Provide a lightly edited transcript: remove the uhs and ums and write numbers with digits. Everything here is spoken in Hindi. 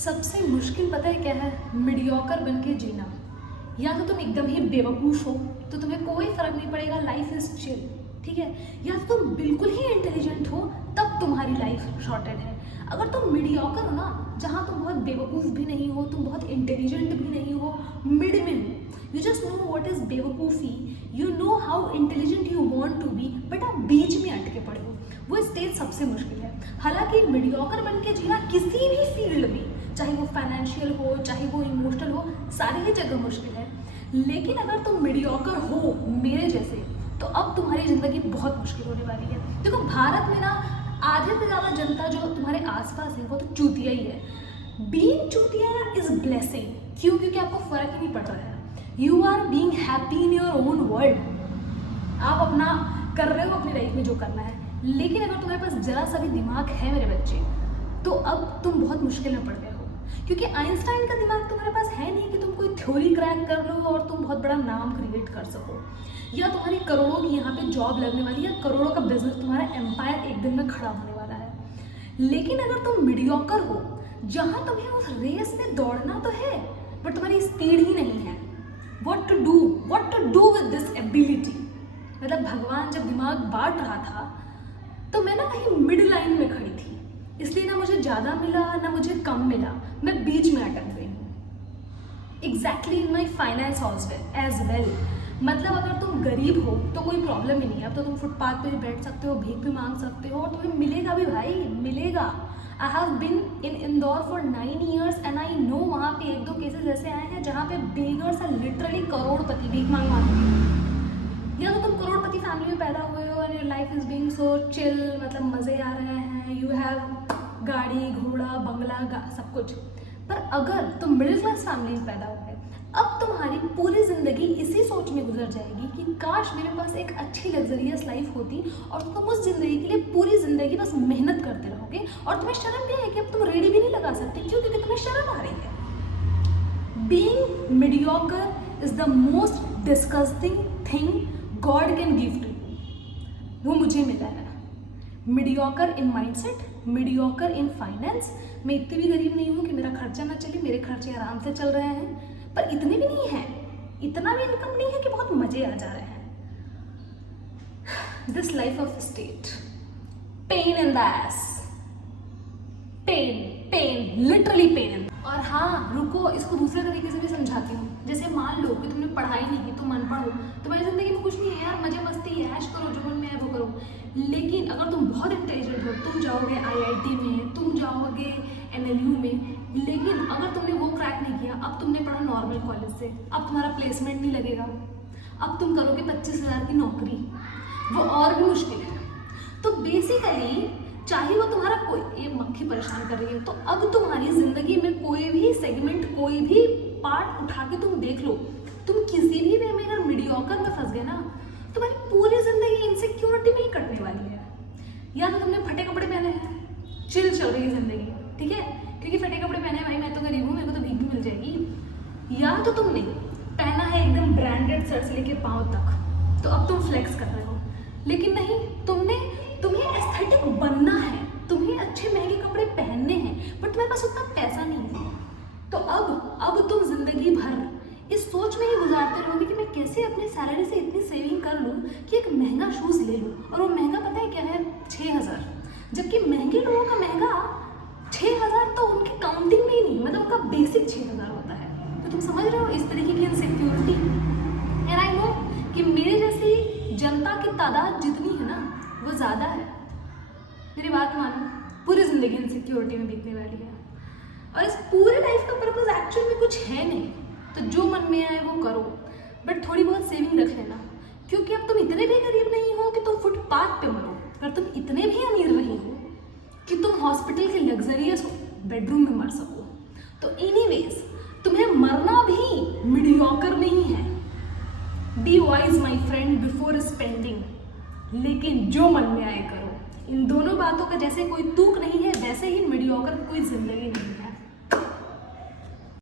सबसे मुश्किल पता है क्या है? मीडियोकर बन के जीना। या तो तुम एकदम ही बेवकूफ़ हो तो तुम्हें कोई फ़र्क नहीं पड़ेगा, लाइफ इज़ चिल, ठीक है। या तो तुम बिल्कुल ही इंटेलिजेंट हो तब तुम्हारी लाइफ शॉर्टेड है। अगर तुम मीडियोकर हो ना, जहाँ तुम बहुत बेवकूफ़ भी नहीं हो, तुम बहुत इंटेलिजेंट भी नहीं हो, मिड में हो, you just know what is बेवकूफ़ी, you know how intelligent you want to be, but आप बीच में अटके पड़े हो, वो स्टेज सबसे मुश्किल है। हालांकि मीडियोकर बन के जीना किसी भी फील्ड में, चाहे वो फाइनेंशियल हो, चाहे वो इमोशनल हो, सारी ही जगह मुश्किल है। लेकिन अगर तुम मीडियोकर हो मेरे जैसे, तो अब तुम्हारी ज़िंदगी बहुत मुश्किल होने वाली है। देखो, भारत में ना आधे से ज़्यादा जनता जो तुम्हारे आसपास है वो तो चूतिया ही है। बीइंग चूतिया इज ब्लेसिंग। क्यों? क्योंकि आपको फ़र्क ही नहीं पड़ रहा है। You are being happy in your own world. आप अपना कर रहे हो अपनी लाइफ में जो करना है। लेकिन अगर तुम्हारे पास जरा सा भी दिमाग है मेरे बच्चे, तो अब तुम बहुत मुश्किल में पड़ गए हो। क्योंकि आइंस्टाइन का दिमाग तुम्हारे पास है नहीं कि तुम कोई थ्योरी क्रैक कर लो और तुम बहुत बड़ा नाम क्रिएट कर सको, या तुम्हारी करोड़ों की यहाँ पे जॉब लगने वाली है, करोड़ों का बिजनेस, तुम्हारा एम्पायर एक दिन में खड़ा होने वाला है। लेकिन अगर तुम मीडियोकर हो, जहाँ तुम्हें उस रेस में दौड़ना तो है बट तुम्हारी स्पीड ही नहीं है, what to do with this ability. मतलब भगवान जब दिमाग बांट रहा था तो मैं ना कहीं मिड लाइन में खड़ी थी, इसलिए ना मुझे ज़्यादा मिला ना मुझे कम मिला, मैं बीच में अटक गई हूँ। Exactly in my finance as well. मतलब अगर तुम गरीब हो तो कोई प्रॉब्लम ही नहीं है, अब तो तुम फुटपाथ पे भी बैठ सकते हो, भीख भी मांग सकते हो, और तुम्हें मिलेगा भी भाई, मिलेगा। I have been in Indore for 9 years and I know वहाँ पे 1-2 केसेस ऐसे आए हैं जहाँ पे बेगर्स आर लिटरली करोड़पति भीख मांग मांग। या तो तुम करोड़पति फैमिली में पैदा हुए हो and your life is being so chill, मतलब मज़े आ रहे हैं, यू हैव गाड़ी घोड़ा बंगला सब कुछ। पर अगर तुम मिडिल क्लास फैमिली में पैदा हुए, अब तुम्हारी पूरी ज़िंदगी इसी सोच में गुजर जाएगी कि काश मेरे पास एक अच्छी लग्जरियस लाइफ होती, और तुम उस ज़िंदगी के लिए पूरी ज़िंदगी बस मेहनत करते रहोगे, और तुम्हें शर्म भी है कि अब तुम रेडी भी नहीं लगा सकते। क्यों? क्योंकि तुम्हें शर्म आ रही है। Being mediocre is the most disgusting thing God can give to you. वो मुझे मिला है। Mediocre in mindset, mediocre in finance. मैं इतनी भी गरीब नहीं हूँ कि मेरा खर्चा ना चले, मेरे खर्चे आराम से चल रहे हैं, पर इतने भी नहीं है, इतना भी इनकम नहीं है कि बहुत मजे आ जा रहे हैं। This life of state, pain in the ass, pain literally pain. और हाँ रुको, इसको दूसरे तरीके से भी समझाती हूँ। जैसे मान लो कि तुमने पढ़ाई नहीं की, तुम अनपढ़ हो, तुम्हारी ज़िंदगी में कुछ नहीं है यार, मजे मस्ती ऐश करो, जो मन में है वो करो। लेकिन अगर तुम बहुत इंटेलिजेंट हो, तुम जाओगे IIT में, तुम जाओगे NLU में, लेकिन अगर तुमने वो क्रैक नहीं किया, अब तुमने पढ़ा नॉर्मल कॉलेज से, अब तुम्हारा प्लेसमेंट नहीं लगेगा, अब तुम करोगे 25,000 की नौकरी, वो और भी मुश्किल है। तो बेसिकली चाहे वो तुम्हारा कोई एक मक्खी परेशान कर रही है, तो अब तुम्हारी ज़िंदगी में कोई भी सेगमेंट, कोई भी पार्ट उठा के तुम देख लो, तुम किसी भी वे में अगर मीडियोकर में फंस गए ना, तुम्हारी पूरी ज़िंदगी इनसिक्योरिटी में ही कटने वाली है। या तो तुमने फटे कपड़े पहने हैं, चिल चल रही है ज़िंदगी, ठीक है, क्योंकि फटे कपड़े पहने भाई मैं तो गरीब हूँ, मेरे को तो भीख भी मिल जाएगी। या तो तुमने पहना है एकदम ब्रांडेड सर से लेके पाँव तक, तो अब तुम फ्लेक्स कर रहे हो। लेकिन नहीं, तुम्हें एस्थेटिक बनना है, तुम्हें अच्छे महंगे कपड़े पहनने हैं, बट तुम्हारे पास उतना पैसा नहीं है। तो अब तुम जिंदगी भर इस सोच में ही गुजारते रहोगे कि मैं कैसे अपनी सैलरी से इतनी सेविंग कर लूँ कि एक महंगा शूज़ ले लूँ। और वो महंगा पता है क्या है? 6,000। जबकि महंगे लोगों का महंगा 6,000 तो उनकी काउंटिंग में ही नहीं, मतलब उनका बेसिक 6,000 होता है। तो तुम समझ रहे हो इस तरीके की इनसिक्योरिटी। एंड आई नो कि मेरे जैसी जनता की तादाद जितनी है ना, वो ज़्यादा है। मेरी बात मानो, पूरी ज़िंदगी इनसिक्योरिटी में बीतने वाली है, और इस पूरे लाइफ का पर्पस एक्चुअल में कुछ है नहीं। तो जो मन में आए वो करो, बट थोड़ी बहुत सेविंग रख लेना, क्योंकि अब तुम इतने भी गरीब नहीं हो कि तुम फुटपाथ पे मरो, पर तुम इतने भी अमीर नहीं हो कि तुम हॉस्पिटल के लग्जरियस बेडरूम में मर सको। तो एनीवेज, तुम्हें मरना भी मीडियोकर नहीं है। Be wise my friend before spending, लेकिन जो मन में आए करो। इन दोनों बातों का जैसे कोई तूक नहीं है, वैसे ही मीडियोकर कोई जिंदगी नहीं है।